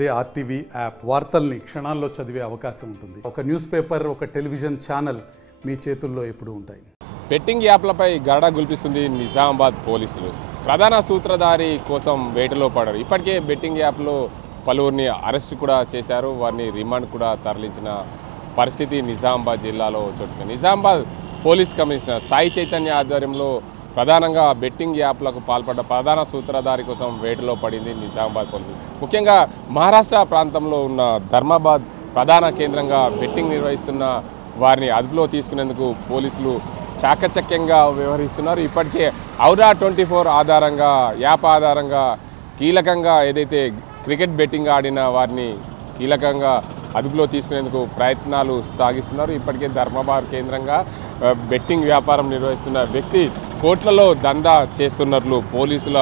అదే RTV app వార్తల్ని క్షణాల్లో చదివే అవకాశం ఉంటుంది. ఒక న్యూస్ పేపర్, ఒక టెలివిజన్ ఛానల్ మీ చేతుల్లో ఎప్పుడూ ఉంటాయి. బెట్టింగ్ యాప్లపై గరడా గుల్పిస్తుంది నిజామాబాద్ పోలీసులు. ప్రధాన సూత్రధారి కోసం వేటలో పడారు. ఇప్పటికే బెట్టింగ్ యాప్లో పలువురిని అరెస్ట్ కూడా చేశారు. వారిని రిమాండ్ కూడా తరలించిన పరిస్థితి నిజామాబాద్ జిల్లాలో చోటు. నిజామాబాద్ పోలీస్ కమిషనర్ సాయి చైతన్య ఆధ్వర్యంలో ప్రధానంగా బెట్టింగ్ యాప్లకు పాల్పడ్డ ప్రధాన సూత్రధారి కోసం వేటలో పడింది నిజామాబాద్ పోలీసులు. ముఖ్యంగా మహారాష్ట్ర ప్రాంతంలో ఉన్న ధర్మాబాద్ ప్రధాన కేంద్రంగా బెట్టింగ్ నిర్వహిస్తున్న వారిని అదుపులో తీసుకునేందుకు పోలీసులు చాకచక్యంగా వ్యవహరిస్తున్నారు. ఇప్పటికే ఔరా 24 ఆధారంగా యాప్ ఆధారంగా కీలకంగా ఏదైతే క్రికెట్ బెట్టింగ్ ఆడిన వారిని కీలకంగా అదుపులో తీసుకునేందుకు ప్రయత్నాలు సాగిస్తున్నారు. ఇప్పటికే ధర్మాబాద్ కేంద్రంగా బెట్టింగ్ వ్యాపారం నిర్వహిస్తున్న వ్యక్తి కోట్లలో దందా చేస్తున్నట్లు పోలీసుల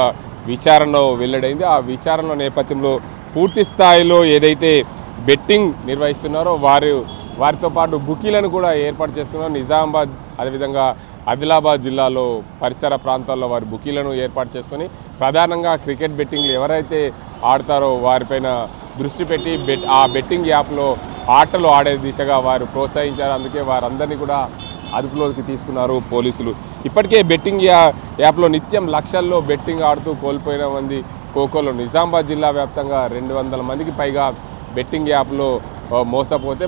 విచారణలో వెల్లడైంది. ఆ విచారణ నేపథ్యంలో పూర్తి స్థాయిలో ఏదైతే బెట్టింగ్ నిర్వహిస్తున్నారో వారితో పాటు బుకీలను కూడా ఏర్పాటు చేసుకున్నారు. నిజామాబాద్ అదేవిధంగా ఆదిలాబాద్ జిల్లాలో పరిసర ప్రాంతాల్లో వారి బుకీలను ఏర్పాటు చేసుకొని ప్రధానంగా క్రికెట్ బెట్టింగ్లు ఎవరైతే ఆడతారో వారిపైన దృష్టి పెట్టి ఆ బెట్టింగ్ యాప్లో ఆటలు ఆడే దిశగా వారు ప్రోత్సహించారు. అందుకే వారందరినీ కూడా అదుపులోకి తీసుకున్నారు పోలీసులు. ఇప్పటికే బెట్టింగ్ యాప్లో నిత్యం లక్షల్లో బెట్టింగ్ ఆడుతూ కోల్పోయిన మంది ఖోఖోలో నిజామాబాద్ జిల్లా వ్యాప్తంగా 200 మందికి పైగా బెట్టింగ్ యాప్లో మోసపోతే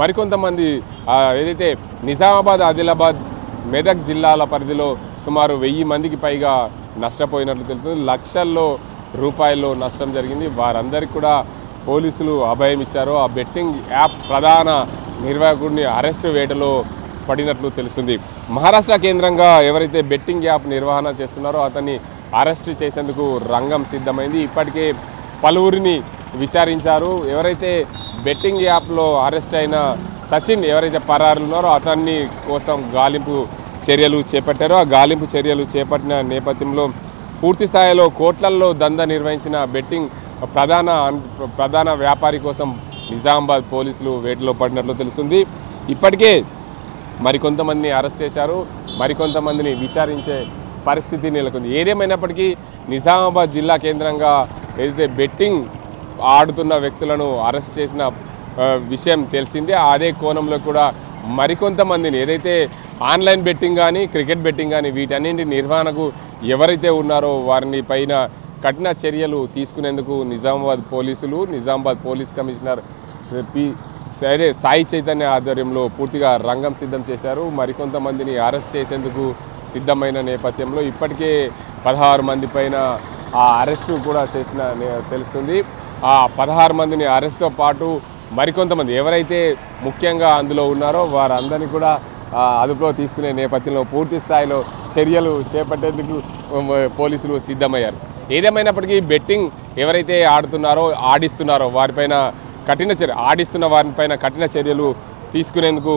మరికొంతమంది ఏదైతే నిజామాబాద్, ఆదిలాబాద్, మెదక్ జిల్లాల పరిధిలో సుమారు 1000 మందికి పైగా నష్టపోయినట్లు తెలుస్తుంది. లక్షల్లో రూపాయల్లో నష్టం జరిగింది. వారందరికీ కూడా పోలీసులు అభయం ఇచ్చారు. ఆ బెట్టింగ్ యాప్ ప్రధాన నిర్వాహకుడిని అరెస్టు వేటలో పడినట్లు తెలుస్తుంది. మహారాష్ట్ర కేంద్రంగా ఎవరైతే బెట్టింగ్ యాప్ నిర్వహణ చేస్తున్నారో అతన్ని అరెస్టు చేసేందుకు రంగం సిద్ధమైంది. ఇప్పటికే పలువురిని విచారించారు. ఎవరైతే బెట్టింగ్ యాప్లో అరెస్ట్ అయిన సచిన్ ఎవరైతే పరారులు ఉన్నారో అతన్ని కోసం గాలింపు చర్యలు చేపట్టారో ఆ గాలింపు చర్యలు చేపట్టిన నేపథ్యంలో పూర్తి స్థాయిలో కోట్లల్లో దందా నిర్వహించిన బెట్టింగ్ ప్రధాన వ్యాపారి కోసం నిజామాబాద్ పోలీసులు వేటలో పడినట్లు తెలుస్తుంది. ఇప్పటికే మరికొంతమందిని అరెస్ట్ చేశారు. మరికొంతమందిని విచారించే పరిస్థితి నెలకొంది. ఏదేమైనప్పటికీ నిజామాబాద్ జిల్లా కేంద్రంగా ఏదైతే బెట్టింగ్ ఆడుతున్న వ్యక్తులను అరెస్ట్ చేసిన విషయం తెలిసిందే. అదే కోణంలో కూడా మరికొంతమందిని ఏదైతే ఆన్లైన్ బెట్టింగ్ కానీ క్రికెట్ బెట్టింగ్ కానీ వీటన్నింటి నిర్వహణకు ఎవరైతే ఉన్నారో వారిని పైన కఠిన చర్యలు తీసుకునేందుకు నిజామాబాద్ పోలీస్ కమిషనర్ సాయి చైతన్య ఆధ్వర్యంలో పూర్తిగా రంగం సిద్ధం చేశారు. మరికొంతమందిని అరెస్ట్ చేసేందుకు సిద్ధమైన నేపథ్యంలో ఇప్పటికే 16 మంది పైన ఆ అరెస్టు కూడా చేసిన తెలుస్తుంది. ఆ 16 మందిని అరెస్ట్తో పాటు మరికొంతమంది ఎవరైతే ముఖ్యంగా అందులో ఉన్నారో వారందరినీ కూడా అదుపులో తీసుకునే నేపథ్యంలో పూర్తి స్థాయిలో చర్యలు చేపట్టేందుకు పోలీసులు సిద్ధమయ్యారు. ఏదేమైనప్పటికీ బెట్టింగ్ ఎవరైతే ఆడిస్తున్నారో వారిపైన ఆడిస్తున్న వారిపైన కఠిన చర్యలు తీసుకునేందుకు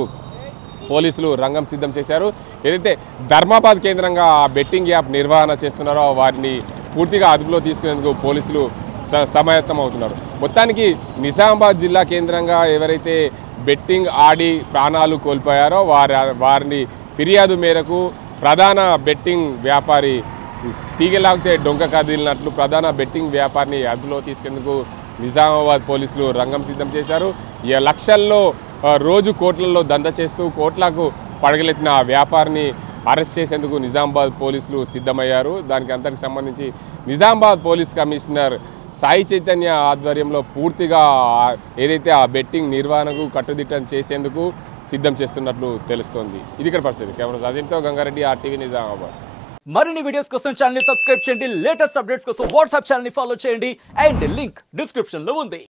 పోలీసులు రంగం సిద్ధం చేశారు. ఏదైతే ధర్మాబాద్ కేంద్రంగా ఆ బెట్టింగ్ యాప్ నిర్వహణ చేస్తున్నారో వారిని పూర్తిగా అదుపులో తీసుకునేందుకు పోలీసులు సమాయత్తం అవుతున్నారు. మొత్తానికి నిజామాబాద్ జిల్లా కేంద్రంగా ఎవరైతే బెట్టింగ్ ఆడి ప్రాణాలు కోల్పోయారో వారిని ఫిర్యాదు మేరకు ప్రధాన బెట్టింగ్ వ్యాపారి తీగలాగితే డొంక కదిలినట్లు ప్రధాన బెట్టింగ్ వ్యాపారిని అదుపులో తీసుకెందుకు నిజామాబాద్ పోలీసులు రంగం సిద్ధం చేశారు. ఈ లక్షల్లో రోజు కోట్లలో దందా చేస్తూ కోట్లకు పడగలెత్తిన ఆ వ్యాపారిని అరెస్ట్ చేసేందుకు నిజామాబాద్ పోలీసులు సిద్ధమయ్యారు. దానికి అంతకు సంబంధించి నిజామాబాద్ పోలీస్ కమిషనర్ సాయి చైతన్య ఆధ్వర్యంలో పూర్తిగా ఏదైతే ఆ బెట్టింగ్ నిర్వహణకు కట్టుదిట్టం చేసేందుకు సిద్ధం చేస్తున్నట్లు తెలుస్తోంది. ఇది ఇక్కడ పరిస్థితి. కెమెరా రాజేంతో గంగారెడ్డి, ఆర్టీవీ నిజామాబాద్. మరిన్ని వీడియోస్ కోసం ఛానల్ ని సబ్స్క్రైబ్ చేయండి. లేటెస్ట్ అప్డేట్స్ కోసం వాట్సాప్ ఛానల్ ని ఫాలో చేయండి. అండ్ లింక్ డిస్క్రిప్షన్ లో ఉంది.